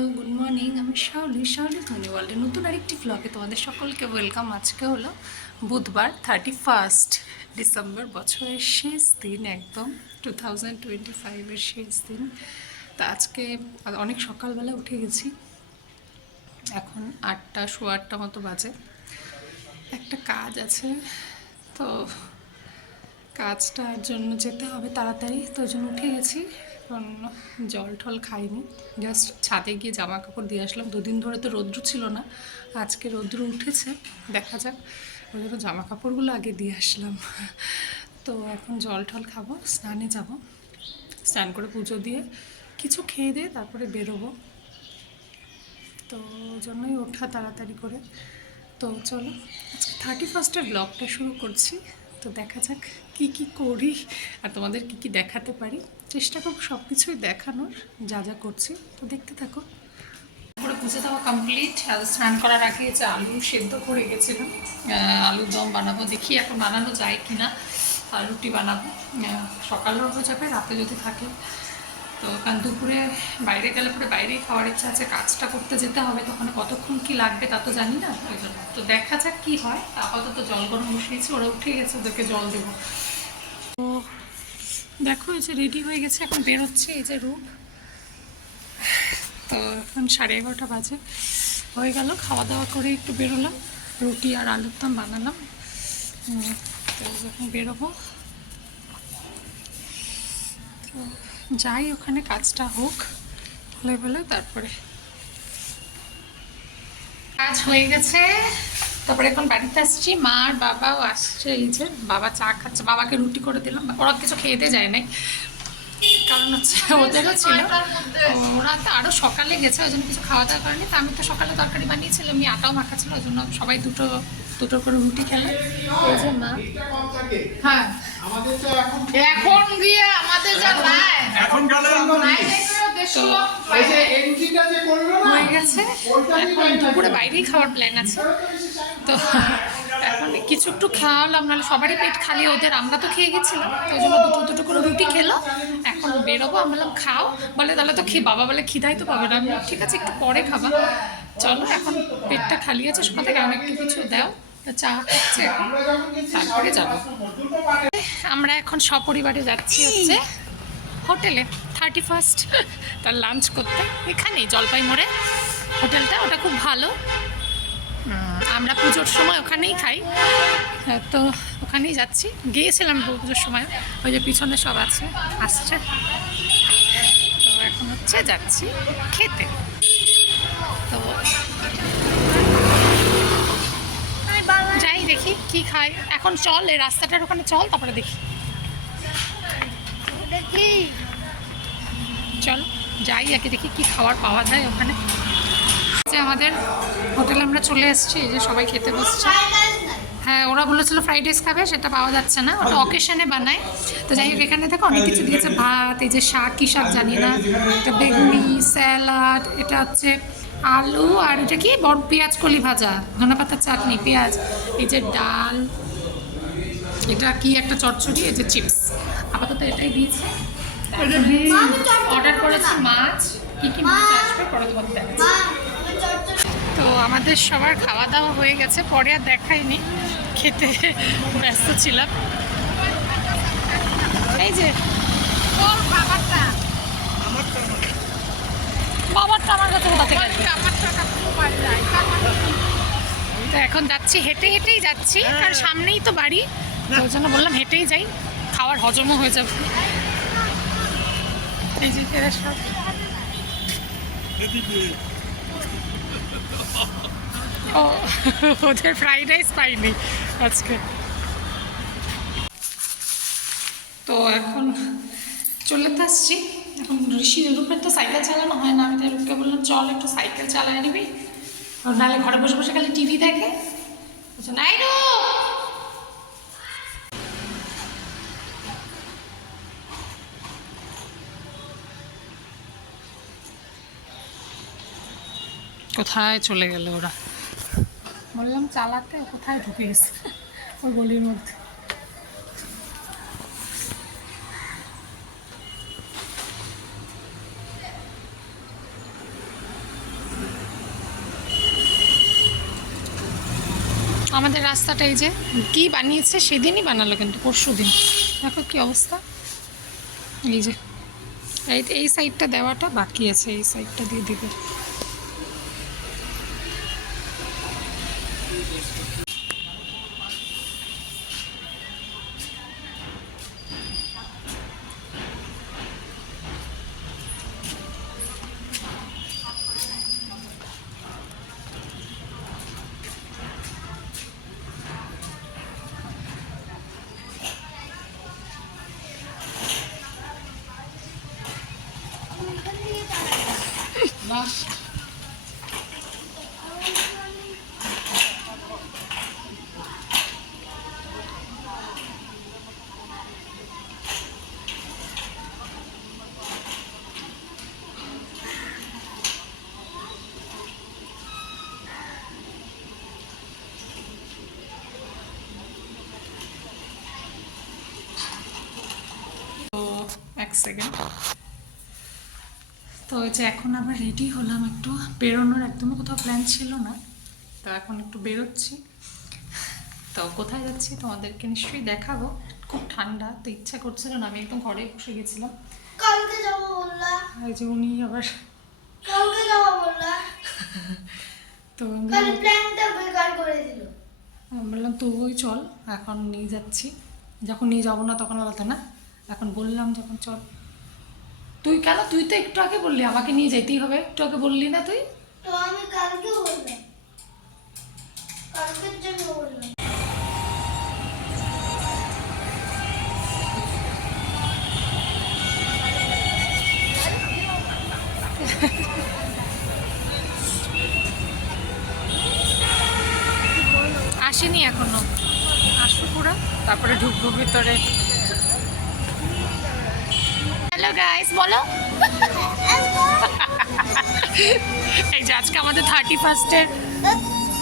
Good morning আমি শাওলি শাওলি ধনী ওয়ার্ল্ডের নতুন আরেকটি ব্লগে তোমাদের সকলকে ওয়েলকাম আজকে হলো বুধবার থার্টি ফার্স্ট ডিসেম্বর বছরের শেষ দিন একদম টু থাউজেন্ড টোয়েন্টি ফাইভের শেষ দিন। তা আজকে অনেক সকালবেলা উঠে গেছি। এখন আটটা, সোয়া আটটা মতো বাজে। একটা কাজ আছে, তো কাজটার জন্য যেতে হবে তাড়াতাড়ি, তো ওই জন্য উঠে গেছি। এখন জল টল খাইনি। জাস্ট ছাদে গিয়ে জামা কাপড় দিয়ে আসলাম। দুদিন ধরে তো রৌদ্র ছিল না। আজকে রৌদ্র উঠেছে। দেখা যাক। জন্য জামা কাপড়গুলো আগে দিয়ে আসলাম। তো এখন জল টল খাব, স্নানে যাব। স্নান করে পুজো দিয়ে কিছু খেয়ে দিয়ে তারপরে বেরোবো। তো জন্যই ওঠা তাড়াতাড়ি করে। তো চলো থার্টি ফার্স্টের ব্লগটা শুরু করছি। তো দেখা যাক কি কি করি আর তোমাদের কি কি দেখাতে পারি। চেষ্টা করব সব কিছুই দেখানোর যা যা করছি। তো দেখতে থাকো। পুরো পুজো দেওয়া কমপ্লিট স্নান করার আগে যে আলু সেদ্ধ করে গেছিলাম আলুর দম বানাবো দেখি এখন বানানো যায় কি না আর রুটি বানাবো। আহ, সকালেও হয়ে যাবে রাতে যদি থাকে। তো কারণ দুপুরে বাইরে গেলে পরে বাইরেই খাওয়ার ইচ্ছা আছে কাজটা করতে যেতে হবে তখন কতক্ষণ কি লাগবে তা তো জানি না। ওই জন্য। তো দেখা যাক কি হয়। আপাতত জল গরম বসিয়েছি ওরা উঠে গেছে ওদেরকে জল দেবো। তো দেখো, এই যে রেডি হয়ে গেছে, এখন বেরোচ্ছে, এই যে রূপ। তো এখন সাড়ে এগারোটা বাজে। হয়ে গেল খাওয়া দাওয়া করে একটু বেরোলাম। রুটি আর আলুর দম বানালাম। তো যখন বেরোবো। তো যাই, ওখানে কাজটা হোক, হলে বলে তারপরে। কাজ হয়ে গেছে। তারপরে এখন বাড়িতে আসছি মা আর বাবাও আসছে এই যে বাবা চা খাচ্ছে বাবাকে রুটি করে দিলাম ওরা কিছু খেতে যায় নাই। কারণ হচ্ছে ওদেরও ছিল। ওরা তো আরও সকালে গেছে ওই জন্য কিছু খাওয়া দাওয়া করেনি। তো আমি তো সকালে তরকারি বানিয়েছিলাম আমি আটাও মাখা ছিল ওই জন্য সবাই দুটো দুটো করে রুটি খেলাম এই যে মা। হ্যাঁ। এখন এখন গিয়ে আমাদের যা নাই এখন হয়ে গেছে। এখন দুপুরে বাইরেই খাওয়ার প্ল্যান আছে। তো এখন কিছু একটু খাওয়ালাম নাহলে সবারই পেট খালি ওদের আমরা তো খেয়ে গেছিলাম। তো ওই জন্য দুটো দুটো করে রুটি খেলো। এখন বেরোবো আমি বললাম খাও। বলে তাহলে তো খেয়ে বাবা বলে খিদাই তো পাবে না। আমি বললাম, ঠিক আছে একটু পরে খাবা। চলো এখন পেটটা খালি আছে সকাল থেকে আমি একটু কিছু দাও। তো চা খাচ্ছে। এখন তারপরে যাব। আমরা এখন সপরিবারে যাচ্ছি হচ্ছে। হোটেলে থার্টি ফার্স্ট তার লাঞ্চ করতে। এখানেই জলপাই মোড়ে হোটেলটা ওটা খুব ভালো। আমরা পুজোর সময় ওখানেই খাই। হ্যাঁ, তো ওখানেই যাচ্ছি। গিয়েছিলাম পুজোর সময় ওই যে পিছনে সব আছে আসছে। তো এখন হচ্ছে যাচ্ছি খেতে। তো যাই দেখি কি খাই এখন চল এই রাস্তাটার ওখানে চল তারপরে দেখি। যাই, আগে দেখি কি খাবার পাওয়া যায় ওখানে। যে আমাদের হোটেলে আমরা চলে এসেছি যে সবাই খেতে বসছে। হ্যাঁ ওরা বলেছিল ফ্রাইড রাইস খাবে, সেটা পাওয়া যাচ্ছে না। ওটা অকেশনে বানায়। তো যাই হোক, এখানে দেখো অনেক কিছু দিয়েছে। ভাত, এই যে শাক, কী শাক জানি না। এটা বেগুনি, স্যালাড, এটা হচ্ছে আলু, আর এটা কি? বড় পেঁয়াজ কলি ভাজা, ধনে পাতার চাটনি, পেঁয়াজ, এই যে ডাল। এটা কি একটা চচ্চড়ি, এই যে চিপস। আপাতত এটাই দিয়েছে। অর্ডার করেছি মাছ। কি কি মাছ আসবে পরে তোমাদের দেখাচ্ছি তো আমাদের সবার খাওয়া দাওয়া হয়ে গেছে পরে আর দেখাইনি। খেতে ব্যস্ত ছিলাম। এই যে তোর খাবারটা বাবারটা আমার কাছে কোথা থেকে তো এখন যাচ্ছি হেঁটে হেঁটেই যাচ্ছি আর সামনেই তো বাড়ি। তো ওই জন্য বললাম হেঁটেই যাই খাওয়ার হজমও হয়ে যাবে। ওদের ফ্রাইড রাইস পাইনি আজকে। তো এখন চলে তো আসছি। এখন ঋষি রূপের তো সাইকেল চালানো হয় না, আমি তাই রূপকে বললাম, চল একটু সাইকেল চালায় নিবি। নাহলে ঘরে বসে বসে খালি টিভি দেখে। নাই রূপ কোথায় চলে গেল ওরা? বললাম চালাতে কোথায় ঢুকে গেছে? ওই গলির মধ্যে। আমাদের রাস্তাটা এই যে কি বানিয়েছে সেদিনই বানালো কিন্তু পরশু দিন। দেখো কি অবস্থা। এই যে এই এই সাইডটা দেওয়াটা বাকি আছে এই সাইডটা দিয়ে দিবে। লাস্ট তো এক সেকেন্ড তো যে এখন আবার রেডি হলাম একটু বেরোনোর একদমই কোথাও প্ল্যান ছিল না। তো এখন একটু বেরোচ্ছি। তো কোথায় যাচ্ছি তোমাদেরকে নিশ্চয়ই দেখাবো। খুব ঠান্ডা তো ইচ্ছা করছিল না আমি একদম ঘরে বসে গেছিলাম। কালকে যাব বললা। এই যে উনি আবার কালকে যাব বললা। তো কাল বললাম- প্ল্যানটা বেকার করে দিল। আমি বললাম তুই চল এখন নিয়ে যাচ্ছি। যখন নিয়ে যাব না তখন আলাদা না? এখন বললাম যখন চল। তুই কেন? তুই তো একটু আগে বললি আমাকে নিয়ে যেতেই হবে। একটু আগে বললি না তুই? তো আমি কালকে বললাম কালকের জন্য বললাম আসেনি এখনও। আসব পুরো তারপরে ঢুকবো ভিতরে। হ্যালো গাইস বলো। এই যে আজকে আমাদের থার্টি ফার্স্টের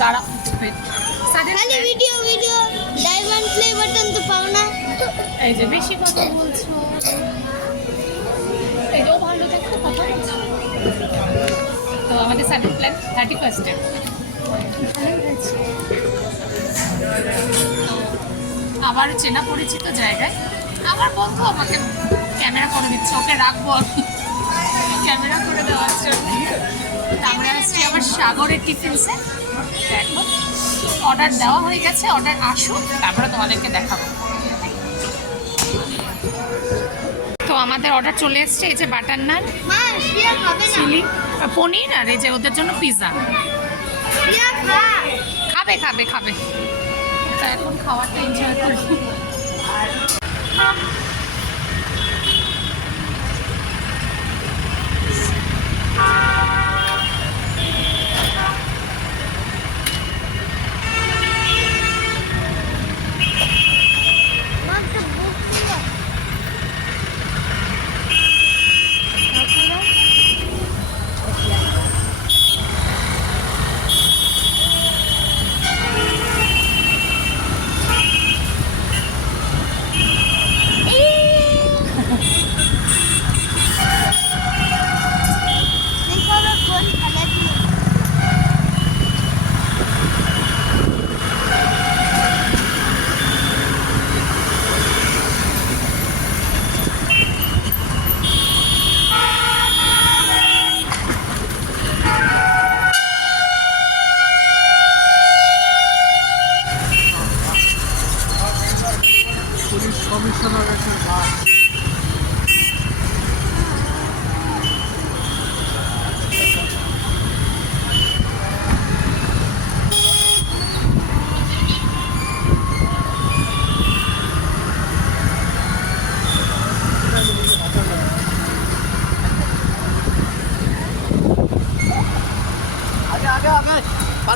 দাঁড়া video video diamond play button তো পাও না। এই যে বেশি কথা বলছো। এই যে ভালো দেখো কথা বলছো। তো আমাদের সাডেন প্ল্যান থার্টি ফার্স্টে আবার চেনা পরিচিত জায়গায়। আমার বন্ধু আমাকে ক্যামেরা করে দিচ্ছে ওকে রাখব। ক্যামেরা করে দেওয়ার জন্য। আমরা আসছি আমার সাগরের টিফিনসে। দেখো অর্ডার দেওয়া হয়ে গেছে অর্ডার আসুক তারপরে তোমাদেরকে দেখাবো। তো আমাদের অর্ডার চলে এসছে এই যে বাটার নান চিলি পনির আর এই যে ওদের জন্য পিৎজা খাবে খাবে খাবে। তা এখন খাওয়াটা এনজয় করব মা তো বুক ছিল কোন খেলা ছিল পুলিশ কমিশনার একটা বাস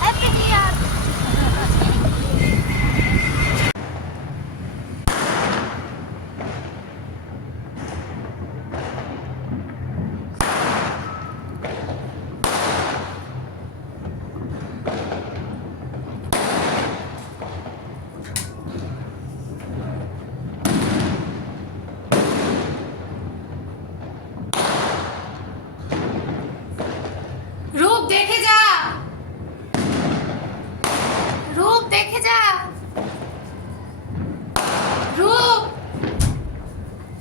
হ্যাপি নিউ ইয়ার রূপ দেখে যা দেখে যা। রূপ।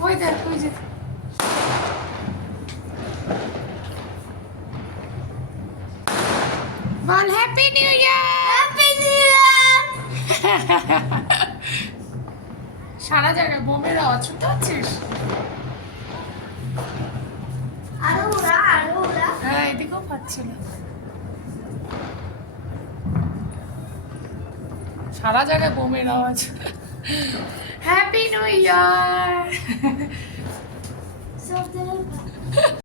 ওই দেখ ওই যে। বল happy new year happy new year সারা জায়গায় বোমের শুনতে পাচ্ছিস আরও ওরা আরও ওরা হ্যাঁ এদিকেও পাচ্ছি সারা জায়গায় বোমের আওয়াজ হ্যাপি নিউ ইয়ার